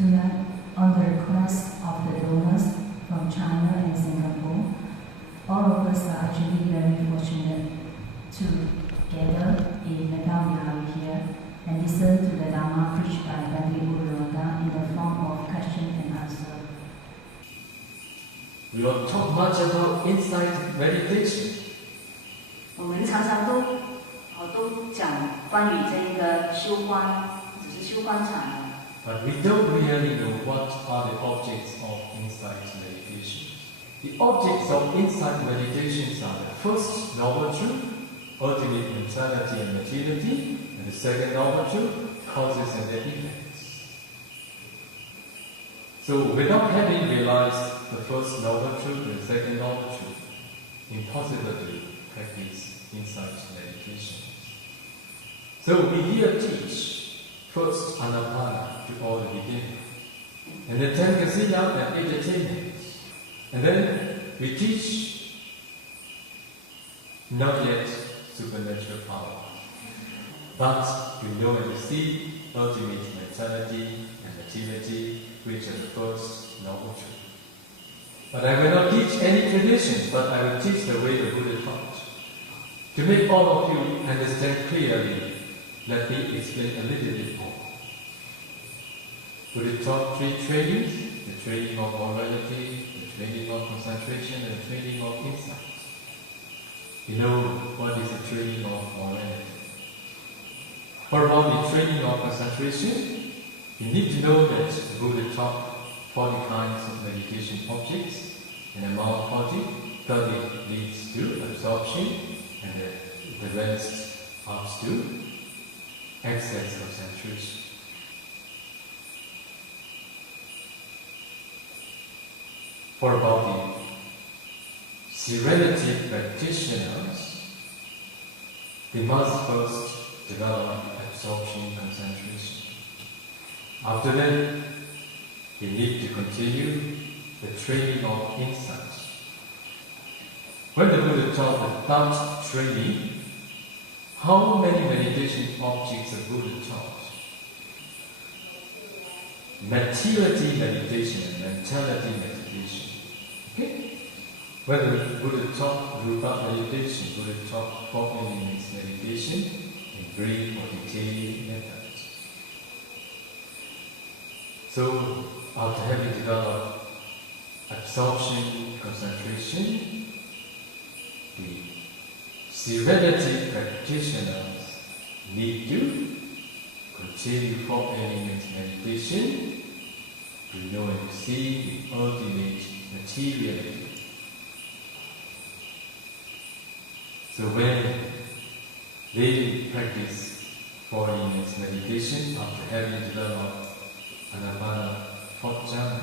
Tonight, on the request of the donors from China and Singapore, all of us are actually very fortunate to gather in Meghalaya here and listen to the Dharma preached by Bhante Uranga in the form of question and answer. We don't talk much about insight meditation. 我们常常都讲关于这个修观，只是修观禅。 But we don't really know what are the objects of insight meditation. The objects of insight meditations are the first noble truth, ultimate mentality and materiality, and the second noble truth, causes and their effects. So without having realized the first noble truth and the second noble truth, impossible to practice insight meditation. So we here teach first Anapana to all the beginners, and then 10 Kasina and 8 attainments. And then we teach not yet supernatural power, but to know and to see ultimate mentality and materiality, which are the first noble truth. But I will not teach any tradition, but I will teach the way the Buddha taught. To make all of you understand clearly, let me explain a little bit more. Buddha taught 3 trainings: the training of morality, the training of concentration, and the training of insight. You know what is the training of morality? For about the training of concentration, you need to know that the Buddha taught 40 kinds of meditation objects, and among 40, 30 leads to absorption, and the rest ups to excess concentration. For about the serenity practitioners, they must first develop absorption concentration. After that, they need to continue the training of insight. When the Buddha taught the thought training, how many meditation objects the Buddha taught? Materiality meditation and mentality meditation. Okay? When the Buddha taught Rupa meditation, Buddha taught 4 elements meditation in brief or detailed methods. So, after having developed absorption, concentration, the serenity practitioners need to continue 4 elements meditation to know and see the ultimate materiality. So when they practice 4 elements meditation after having developed Anapana 4th jhana,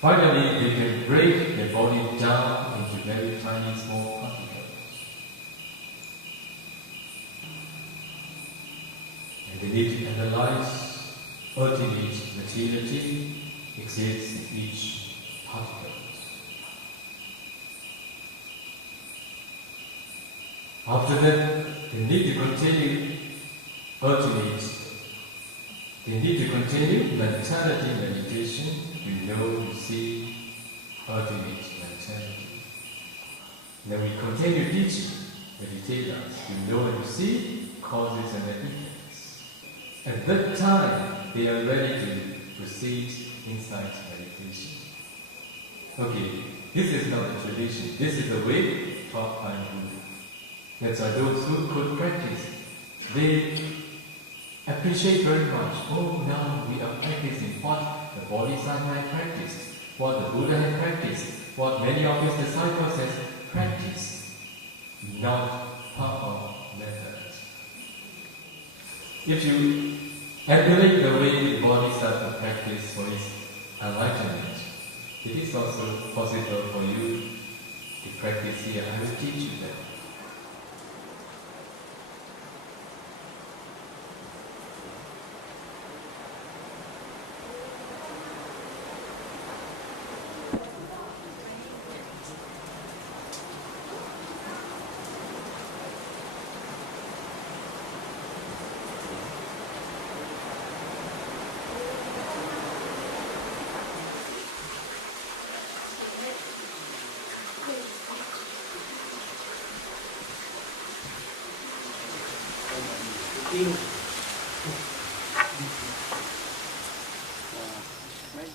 finally they can break their body down into very tiny small particles. And they need to analyze ultimate materiality exists in each particle. After that, they need to continue mentality meditation to know, to see ultimate mentality. Then we continue teaching meditators to know and to see causes and effects. At that time, they are ready to proceed insight meditation. Okay, this is not a tradition. This is the way taught by Buddha. That's why those who could practice, they appreciate very much. Oh, now we are practicing what the Bodhisattva had practiced, what the Buddha had practiced, what many of his disciples had practiced, not part of methods. If you emulate the way the Bodhisattva practiced for his enlightenment, it is also possible for you to practice here. I will teach you that. ติ้งHãy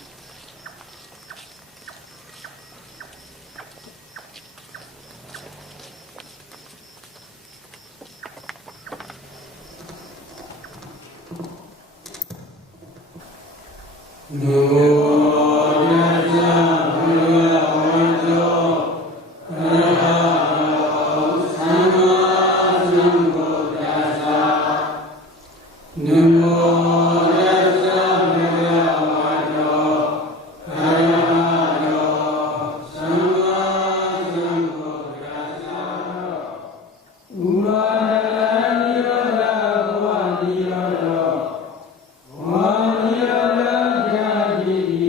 subscribe cho kênh Ghiền Mì Gõ để không bỏ lỡ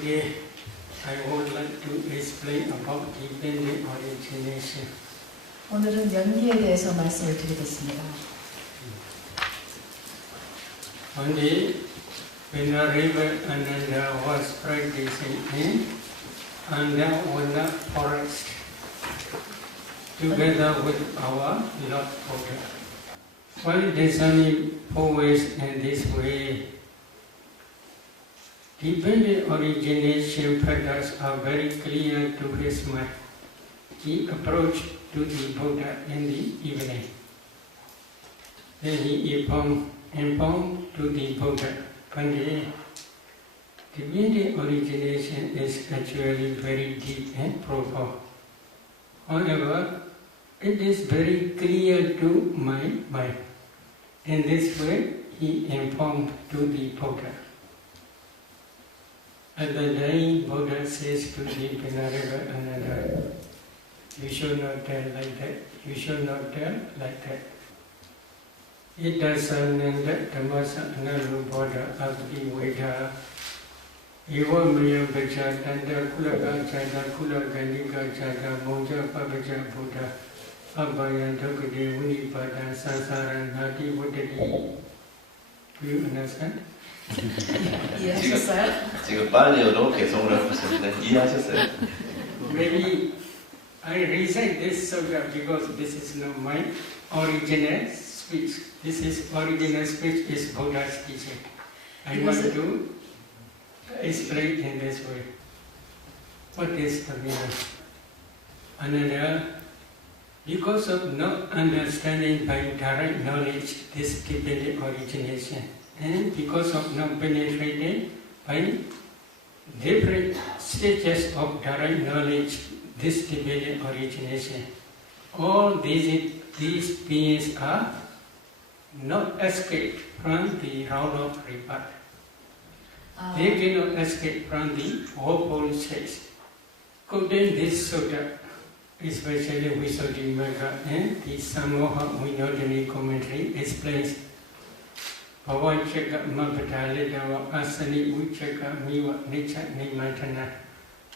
Today, I would like to explain about dependent origination. 오늘은 연기에 대해서 말씀을 드리겠습니다. One day, when a river Ananda was practicing in Andavana forest, together with our Lord Buddha. While discerning always in this way, dependent origination factors are very clear to his mind. He approached to the Buddha in the evening. Then he informed to the Buddha, Pandit, dependent origination is actually very deep and profound. However, it is very clear to my mind. In this way, he informed to the Buddha. At the day, Buddha says to the Venerable Ananda, you should not tell like that, you should not tell like that. Itasananda Dhammasa Analuboda Abdi Veda Eva Maya Bacha Tanda Kulaga Chada Kulaga Nika Chada Monja Pabaja Buddha Abhaya Dhokade Unipada Sansaran Hati Buddhadi. Do you understand? 이해하셨어요? 지금 빨리어도 개성을 해보셨는데 이해하셨어요? Maybe I recite this sutta because this is not my original speech. This is original speech is Buddha's teaching. I want to explain in this way. What is the meaning? Another, because of not understanding by direct knowledge this dependent origination, and because of not penetrating by different stages of direct knowledge this dependent origination, all these beings are not escaped from the round of rebirth. They cannot escape from the woeful stage. Quoting this sutta, especially Visuddhimagga and the Samoha Vinodani commentary explains Bhavachaka Mabhadalitawa Asani Uchaka Miwa Nicha Nimantana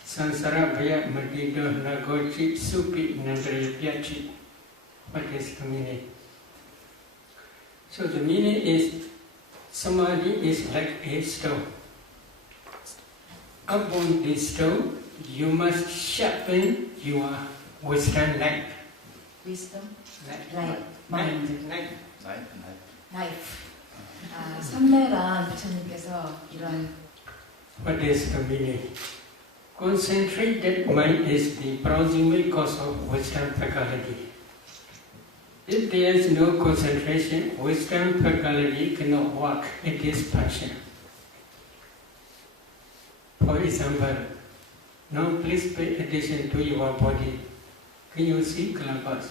Sansara Bhaya Madido Nagochi Supi Nandri Pyachi. What is the meaning? So the meaning is Samadhi is like a stone. Upon this stone, you must sharpen your wisdom light. Wisdom? Light. Mind. Life. 삼매란 부처님께서 이런 What is the meaning? Concentrated mind is the proximate cause of wisdom faculty. If there is no concentration, wisdom faculty cannot work. It is passion. For example, now please pay attention to your body. Can you see calabas?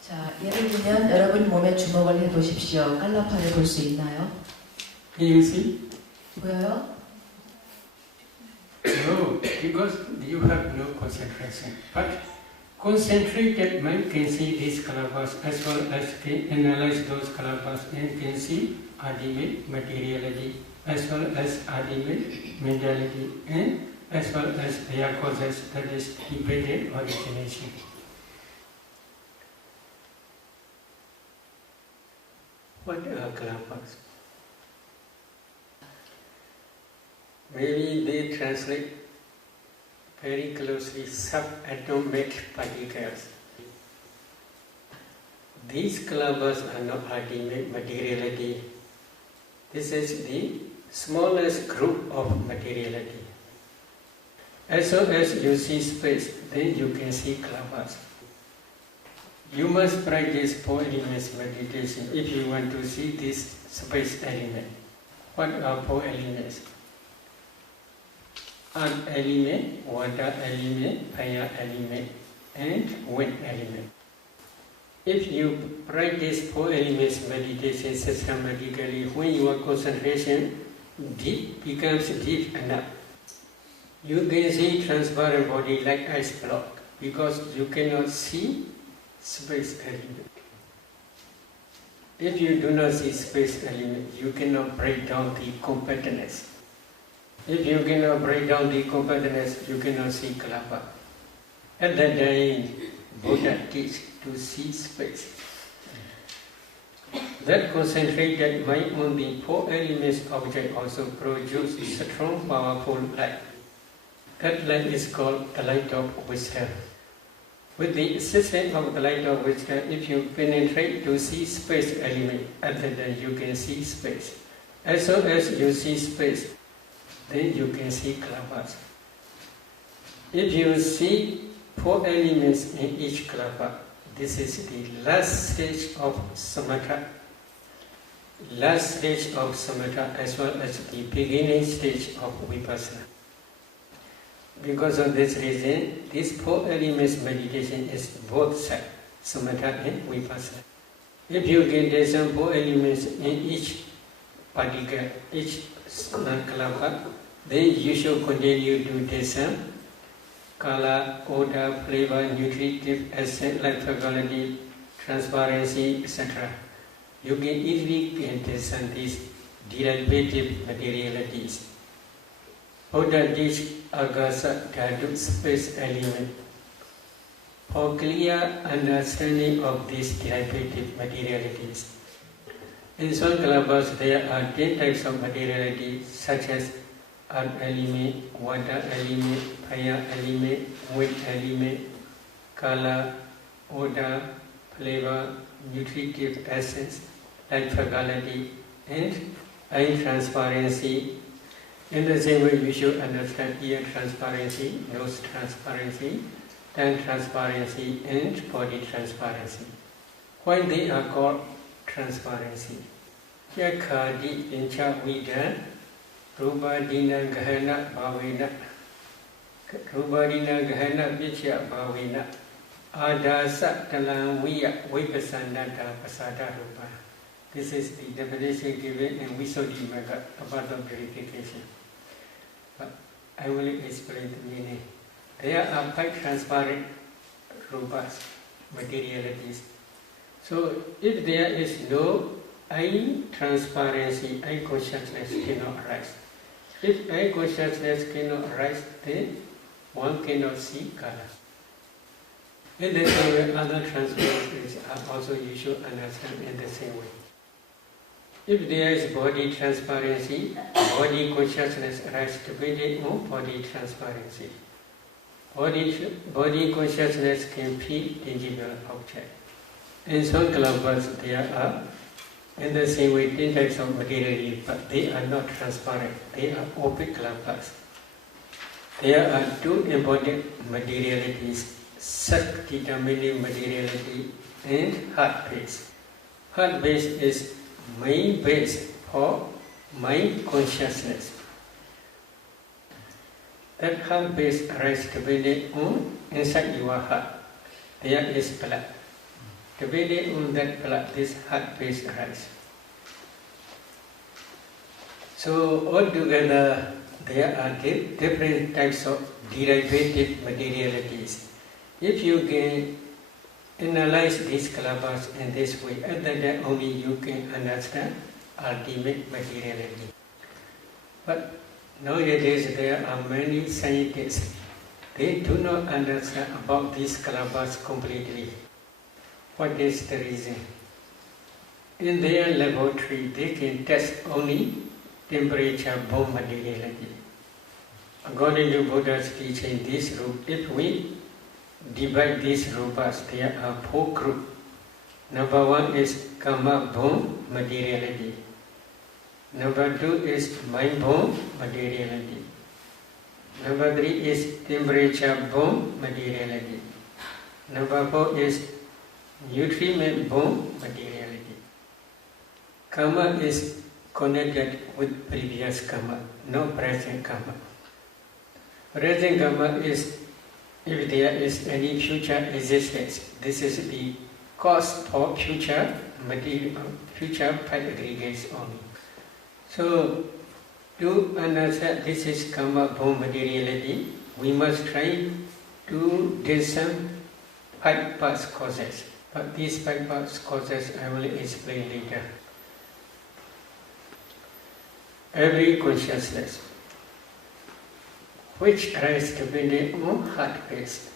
자, 예를 들면 여러분 몸에 주목을 해보십시오. 깔라파를 볼 수 있나요? Can you see? 보여요? No, because you have no concentration. But concentrated mind can see these calabas as well as can analyze those calabas and can see ultimate materiality as well as ultimate mentality and as well as their causes, that is dependent origination. What are calabas? Maybe they translate very closely subatomic particles. These calabas are not ultimate materiality. This is the smallest group of materiality. As soon as you see space, then you can see calabas. You must practice 4 elements meditation if you want to see this space element. What are 4 elements? Earth element, water element, fire element, and wind element. If you practice 4 elements meditation systematically, when your concentration becomes deep enough, you can see transparent body like ice block because you cannot see space element. If you do not see space element, you cannot break down the compactness. If you cannot break down the compactness, you cannot see kalapa. At that time, Buddha teach to see space. That concentrated mind on the four elements object also produces strong, powerful light. That light is called the light of wisdom. With the assistance of the light of wisdom, if you penetrate to see space element, at that time you can see space. As soon as you see space, then you can see kalapas. If you see four elements in each kalapa, this is the last stage of samatha. Last stage of samatha as well as the beginning stage of vipassana. Because of this reason, this four elements meditation is both sides, samatha and vipassana. If you get these four elements in each particle, each kalapa, then you should continue to discern color, odor, flavor, nutritive, essence, life quality, transparency, etc. You can easily discern these derivative materialities. Buddha teach agasa dhatu space element. For clear understanding of these derivative materialities. In some kalapas there are 10 types of materiality such as earth element, water element, fire element, wind element, color, odor, flavor, nutritive essence, light quality, and eye transparency. In the same way, you should understand ear transparency, nose transparency, tongue transparency, and body transparency. Why they are called transparency? Yakhadi incha vida, rupa dina gahana bhavena, rupa dina gahana vichya bhavena, adasa talang viya vipasanada pasada rupa. This is the definition given in Visuddhimagga about the purification. But I will explain the meaning. There are 5 transparent rupas, materialities. So if there is no eye transparency, eye consciousness cannot arise. If eye consciousness cannot arise, then one cannot see color. In the same way, other transparencies are also you should understand in the same way. If there is body transparency, body consciousness arises depending on body transparency. Body consciousness can feel tangible object. In some kalapas there are, in the same way, 10 types of materiality, but they are not transparent. They are opaque kalapas. There are 2 important materialities, self-determining materiality and heart-based. Heart-based is mind base for mind consciousness. That heart base arises depending on inside your heart. There is blood. Depending on that blood, this heart base arises. So altogether, there are different types of derivative materialities. If you can analyze these kalapas in this way, at that time only you can understand ultimate materiality. But nowadays there are many scientists, they do not understand about these kalapas completely. What is the reason? In their laboratory they can test only temperature bomb materiality. According to Buddha's teaching, this group, if we divide these rupas, there are 4 groups. Number 1 is karma born materiality. Number 2 is mind born materiality. Number 3 is temperature born materiality. Number 4 is nutriment born materiality. Karma is connected with previous karma, no present karma. Present karma is if there is any future existence, this is the cause for future material, future part aggregates only. So, to understand this is karma born materiality, we must try to discern 5 past causes. But these 5 past causes I will explain later. Every consciousness which arise depending on heart base,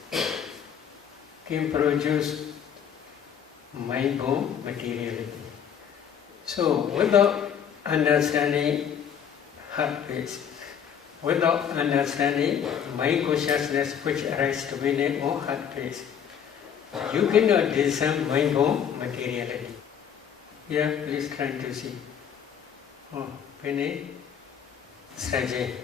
can produce mind-born materiality. So without understanding heart base, without understanding mind consciousness which arises depending on heart base, you cannot discern mind-born materiality. Here, please try to see. Oh, penny, strategy.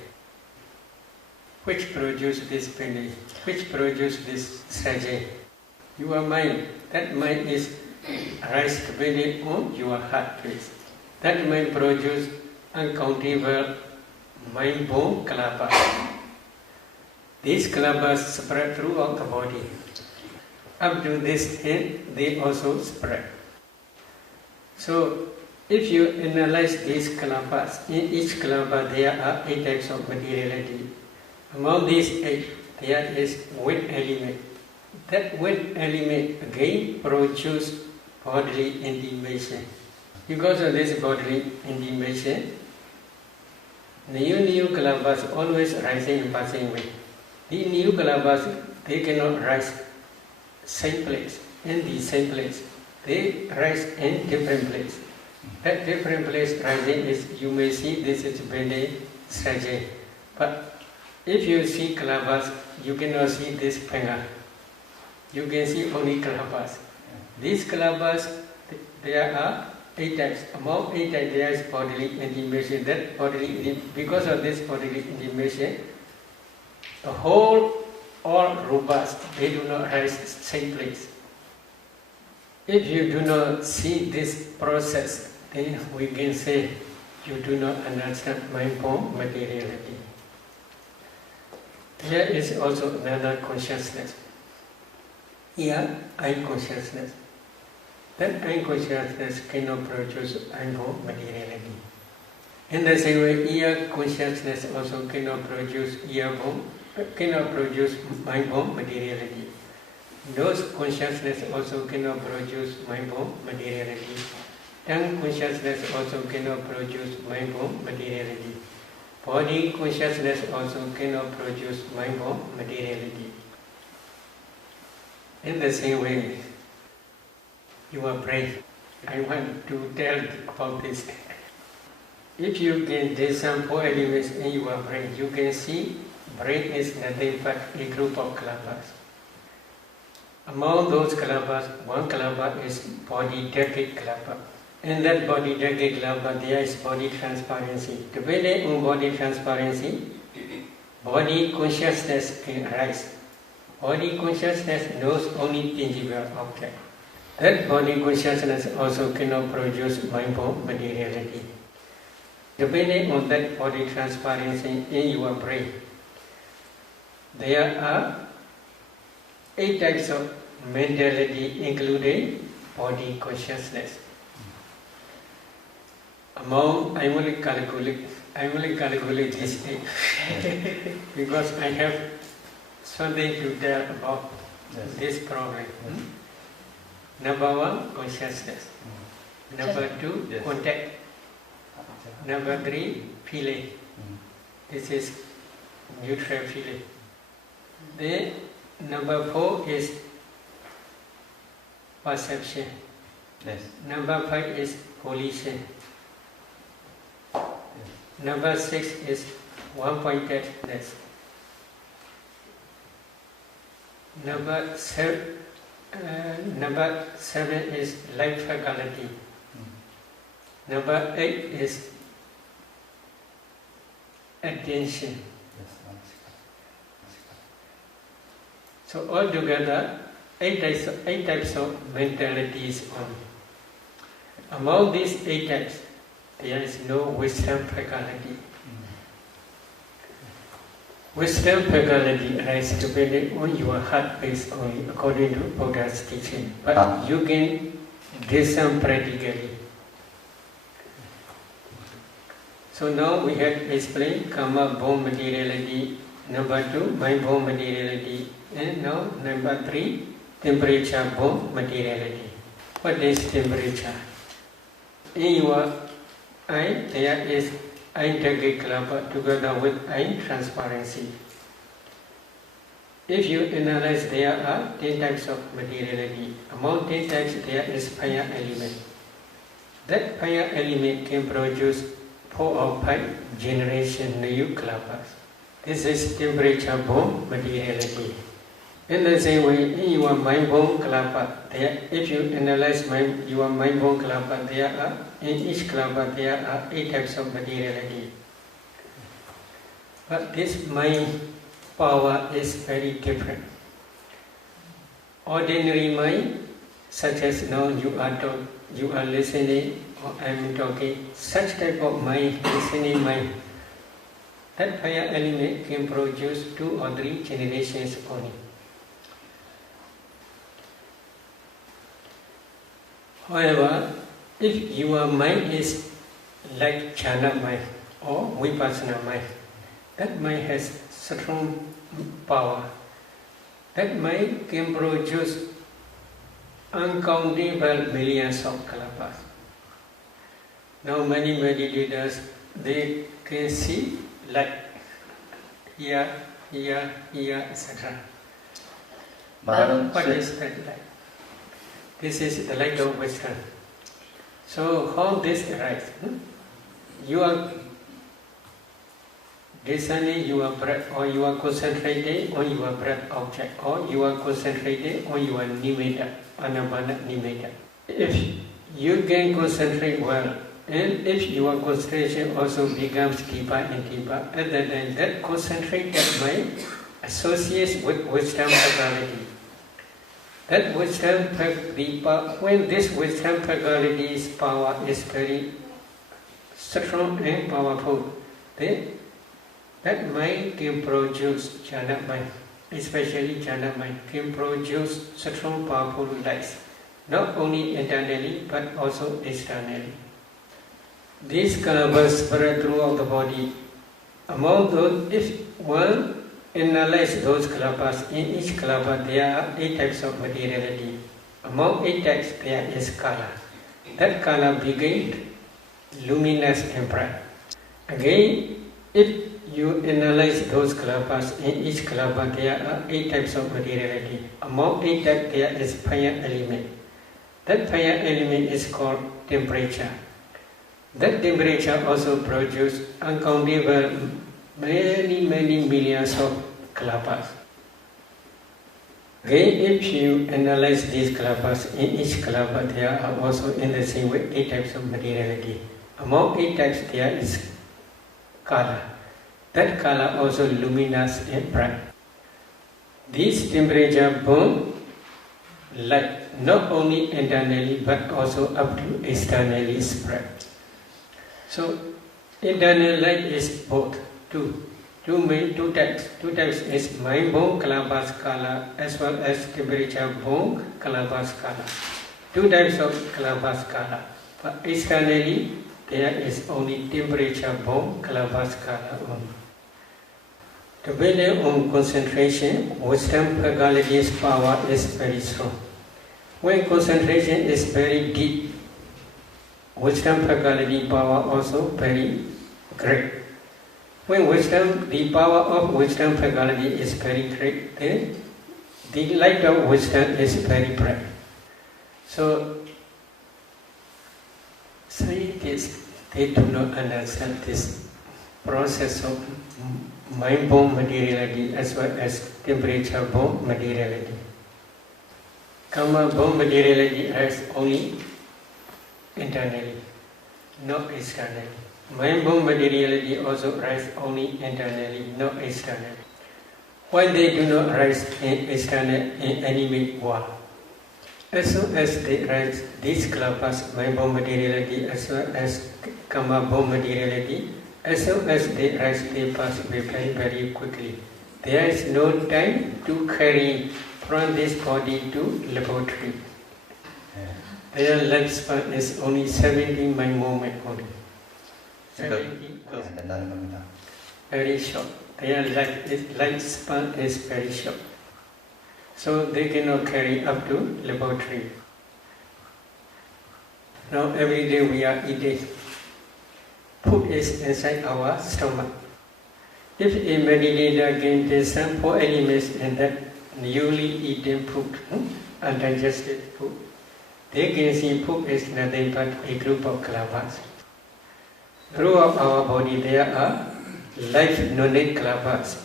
Which produce this penny? Which produce this strategy? Your mind. That mind is arise depending on your heart base. That mind produce uncountable mind-born kalabas. These kalabas spread throughout the body. Up to this end, they also spread. So, if you analyze these kalabas, in each kalabas there are 8 types of materiality. Among these 8, there is wind element. That wind element again produces bodily intimation. Because of this bodily intimation, new kalabas always rising and passing away. The new kalabas, they cannot rise same place, in the same place. They rise in different place. That different place rising is, you may see this is Bene Sraje. But if you see kalabas, you cannot see this finger. You can see only kalabas. These kalabas, there are 8 types. Among 8 types, there is bodily intimation. That bodily, because of this bodily intimation, the whole, all rupas, they do not rise same place. If you do not see this process, then we can say you do not understand mind-born materiality. There is also another consciousness. Here, I consciousness. That I consciousness cannot produce mind-born materiality. In the same way, ear consciousness also cannot produce mind-born materiality. Nose consciousness also cannot produce mind-born materiality. Tongue consciousness also cannot produce mind-born materiality. Body consciousness also cannot produce mind-born materiality. In the same way, your brain, I want to tell about this. If you can discern 4 elements in your brain, you can see brain is nothing but a group of kalabas. Among those kalabas, one kalaba is body decade kalaba. In that body decade kalaba, there is body transparency. Depending on body transparency, body consciousness can arise. Body consciousness knows only tangible object. That body consciousness also cannot produce mind-born materiality. Depending on that body transparency in your brain, there are 8 types of mentality, including body consciousness. Among, I will calculate this 8 because I have something to tell about this problem. Number 1, consciousness. Number 2, contact. Number 3, feeling. This is neutral feeling. Then number 4 is perception. Yes. Number 5 is volition. Number 6 is one-pointedness. Number 7 is life faculty. Number 8 is attention. So altogether, 8 types of mentalities only. Among these 8 types, there is no wisdom faculty. Wisdom faculty arises depending on your heart base only, according to Buddha's teaching. But you can discern practically. So now we have explained karma-born materiality, number 2, mind-born materiality, and now number 3, temperature-born materiality. What is temperature? In your eye, there is eye decade kalaba together with eye transparency. If you analyze, there are 10 types of materiality. Among 10 types, there is fire element. That fire element can produce 4 or 5 generation new clappers. This is temperature-borne materiality. In the same way, in your mind-borne clapper, if you analyze your mind-borne clapper, in each clapper there are 8 types of materiality. But this mind power is very different. Ordinary mind, such as now you are listening or I am talking, such type of mind, listening mind, that fire element can produce 2 or 3 generations only. However, if your mind is like jhana mind or vipassana mind, that mind has strong power. That mind can produce uncountable millions of kalpas. Now many meditators, they can see light here, etc. What is that light? This is the light of wisdom. So how this arises? You are discerning your breath, or you are concentrating on your breath object, or you are concentrating on your nimitta, anapana nimitta. If you can concentrate well, and if your concentration also becomes deeper and deeper, at that time that concentrated mind associates with wisdom faculty. That wisdom, when this wisdom faculty's power is very strong and powerful, then that mind can produce jhana mind, especially jhana mind, can produce strong powerful lights, not only internally but also externally. These kalpas spread throughout the body. Among those, if one analyze those kalpas, in each kalpa there are 8 types of materiality. Among 8 types there is kala. That kala begins luminous and bright. Again, if you analyze those kalpas, in each kalpa there are 8 types of materiality. Among 8 types there is fire element. That fire element is called temperature. That temperature also produces uncountable many millions of kalpas. Again, if you analyze these kalpas, in each kalpa there are also in the same way 8 types of materiality. Among 8 types there is kala. That kala also luminous and bright. These temperature burn light not only internally but also up to externally spread. So internal light is both two types. 2 types is mind-borne kalapas kala as well as temperature-borne kalapas kala. 2 types of kalapas kala. But externally there is only temperature-borne kalapas kala only. Depending on concentration, wisdom faculty's power is very strong. When concentration is very deep, wisdom faculty power also very great. When the power of wisdom faculty is very great, then the light of wisdom is very bright. So scientists, they do not understand this process of mind-borne materiality as well as temperature-borne materiality. Karma-borne materiality is only internally, not externally. Mind-borne materiality also rises only internally, not externally. When they do not rise in external and animate world, as soon as they rise, these kalpas, mind-borne materiality as well as karma-borne materiality, as soon as they rise, they pass away very quickly. There is no time to carry from this body to laboratory. Their lifespan is only 70 moment only. 70. Very short. Their lifespan is very short. So they cannot carry up to laboratory. Now every day we are eating. Food is inside our stomach. If a meditator can discern 4 elements in that newly eaten food, undigested food, they can see food is nothing but a group of kalapas. Throughout our body there are life-knowing kalapas.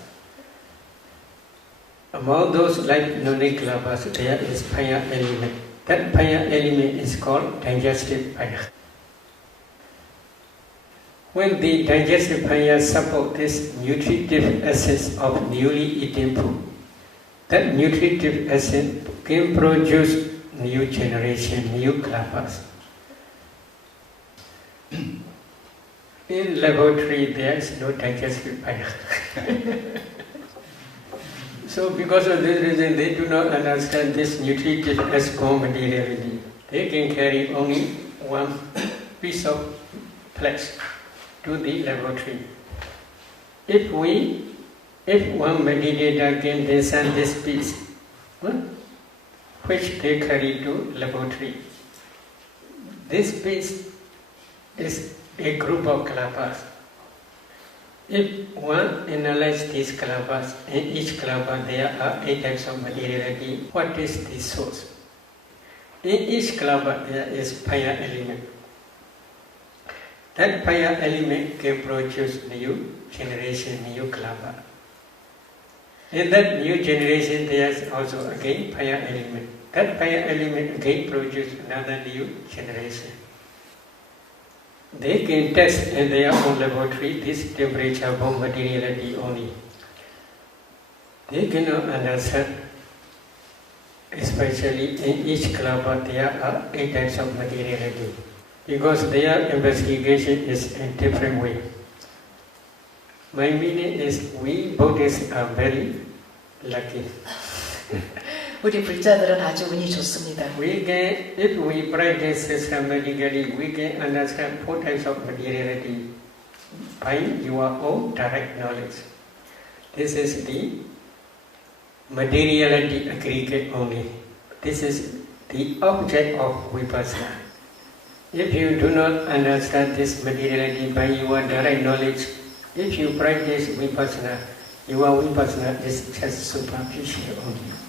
Among those life-knowing kalapas there is fire element. That fire element is called digestive fire. When the digestive fire supports this nutritive essence of newly eaten food, that nutritive essence can produce new generation, new kalapas. In laboratory there is no digestive fire. So because of this reason they do not understand this nutritive as materiality. They can carry only one piece of flesh to the laboratory. If one meditator can discern this piece, which they carry to laboratory, this piece is a group of kalapas. If one analyzes these kalapas, in each kalapa there are 8 types of materiality. What is the source? In each kalapa there is fire element. That fire element can produce new generation, new kalapa. In that new generation there is also again fire element. That fire element again produces another new generation. They can test in their own laboratory this temperature of materiality only. They cannot understand, especially in each kalapa there are 8 types of materiality, because their investigation is in different way. My meaning is we Buddhists are very lucky. 우리 불자들은 아주 운이 좋습니다. We can, if we practice systematically, we can understand 4 types of materiality by your own direct knowledge. This is the materiality aggregate only. This is the object of vipassana. If you do not understand this materiality by your direct knowledge, if you practice vipassana, your vipassana is just superficial only.